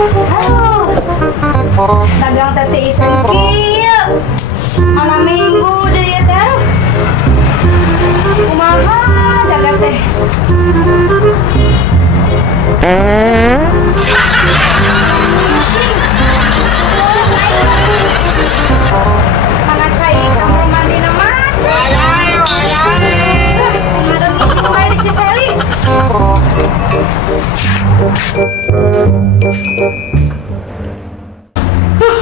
Aduh, dagang tete iseng kieu. Mana minggu deh ya teh. Kumaha dagang teh. Pangacai kamar mandi na macet. Madam isi bayar si Sally.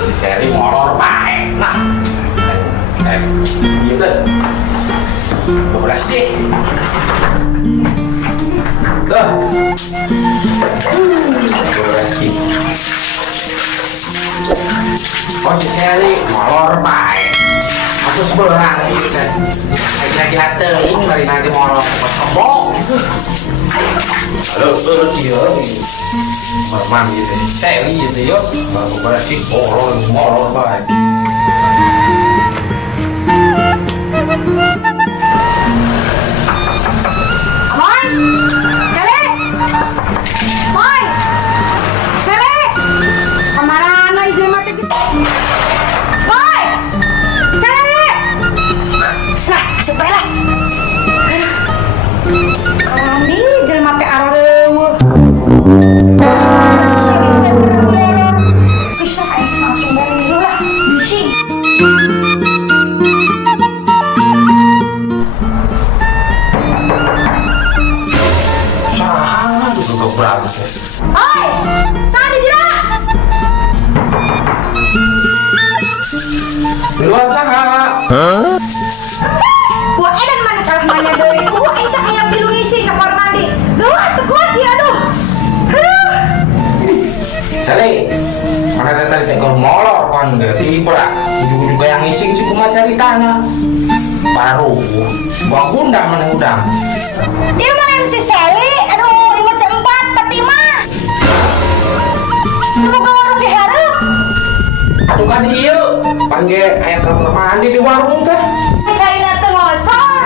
Si Sally ngoror bae. Nah. Iya deh. Bersih. Dah. Bersih. Oh, si Sally ngoror bae. Aku seberang gitu kan. Lagi-lagi teuing bari nanti ngoror pas kebok gitu. Halo, iya. Mamam gitu. Sally gitu yo. Baru bersih ngoror bae. Moy! Sele! Moy! Sele! Kamarana izin mati kita. Moy! Sele! Slah, sepela. Kami jelema teh arareueuh. Si Sele teh ngoror. Bisa aing langsung dari dulu lah. Bising. Bagus. Oi, saan di jera? Di luar sana. Wah, edan mana kalah nanya deui. Wah, eta aya tilu isi ke kamar mandi. Duh, tekut ya aduh. Aduh. Sally, mana tadi saya kalau molor kan berarti berat. Ujung-ujung yang ngising si kumaha ceritanya. Baru, buang bunda mana udang. Dia mana si Sally? Aduh, imut sempat Fatima. Lu ke warung diharap. Aduh kan iya, panggil ayam kamar mandi di warung teh. Caina teu ngocor.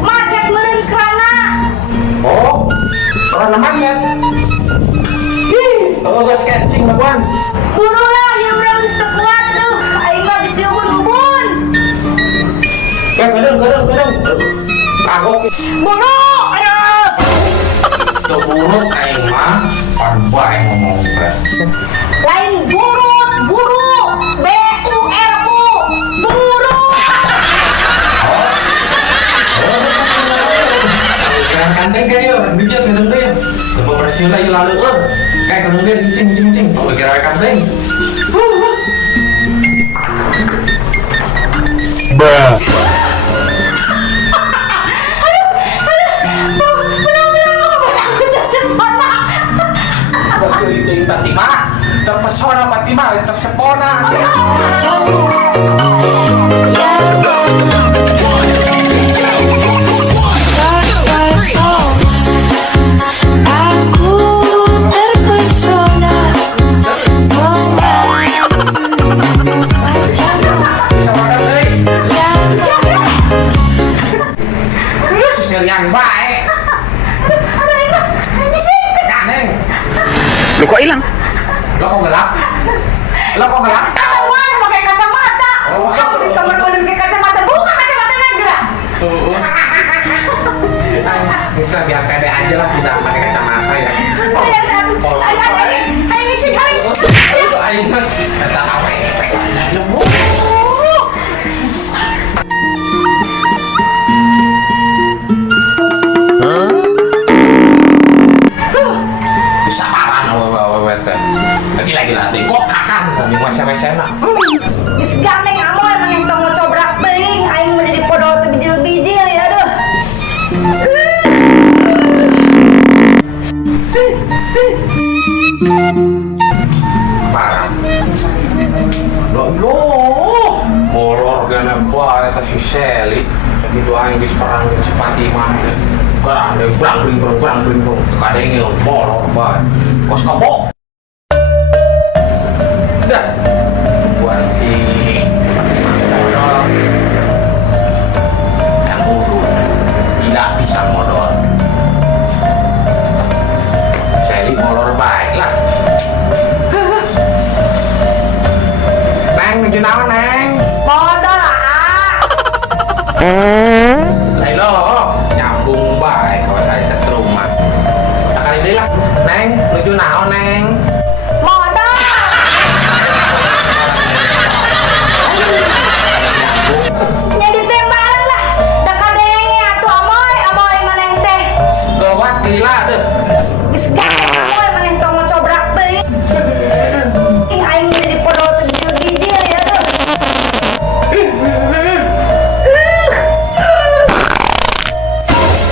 Macet meureun krana. Oh, karena macet. Oh, gas kencing lakuan. Buru lah, ya urang geus teu kuat tuh. Aing mah geus diubun-ubun. Kadang. Kagok. Buru, aduh. Tuh buruk aing mah, pan bae ngomong berat. Lain burut, buru, B-U-R-U, buru. Yang kanteng kayak bijak kadang deh. Coba bersih lagi lalu kayak kadang deh cing. Kalau kira kanteng. Bah. Fatima, terpesona Fatima, tersepona. Aku terpesona yang baik. Kaneng. Lu kok hilang? Lo kok gelap? Tahuan pakai kacamata. Oh. Kamu di kamar mandi pakai kacamata. Buka kacamata gerak. Bisa biar pede aja lah, tidak pakai kacamata ya. Yang satu. Ayo ngisi, ayo. Ayo, kata awe. Kesabaran awe teh. Lagi nanti kok kakang kami wes-wesena. Geus gandeng amo emang yang tong ngocobrak teuing aing menjadi podol teu bijil-bijil ya aduh. Parah. Lo molor gana bae ta si Sally. Begitu aing geus perang jeung si Fatima. Karang deui brang-bring kadenge molor bae. Kos kabok. Dah. Buat si Fatima molor. Yang urut tidak bisa molor. Sally molor baik lah.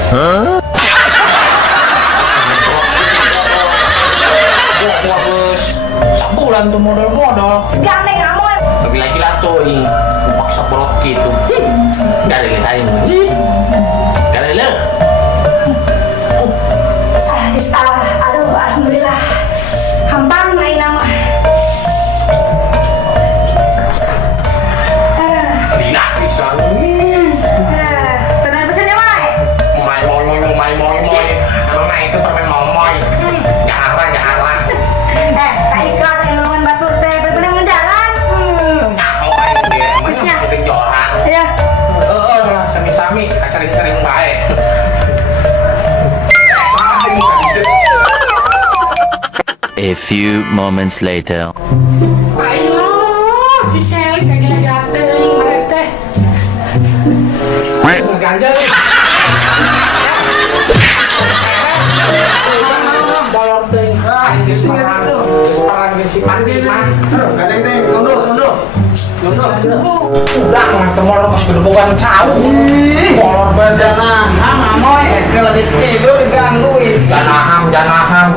Bos, sebulan tuh modal-modal. Segang deh kamu. Gila-gila tuh ini maksa bolok gitu. Gak ada lihatin. Gak ada lihat. Aduh, alhamdulillah. Hampang naik nama. Gila bisa. Tenan pesannya, Mai. Moy. Kalau naik itu permen momoy. Jalan. Tak ikhlas yang ngomongin batur teh bener-bener mendarat. Nyaho aja dia. Terusnya? Penting joran. Ya. Sami-sami, sering-sering baik. A few moments later. Ayo, si Sally kagak gatel, teh. Ganjel. Bolor teh. Geus perang si Pandi mah. Kadang teh kondo. Udah ketemu lo pas gedebukan cau. Bolor badan. Nah, amoy, kalau tidur digangguin. Jangan aham.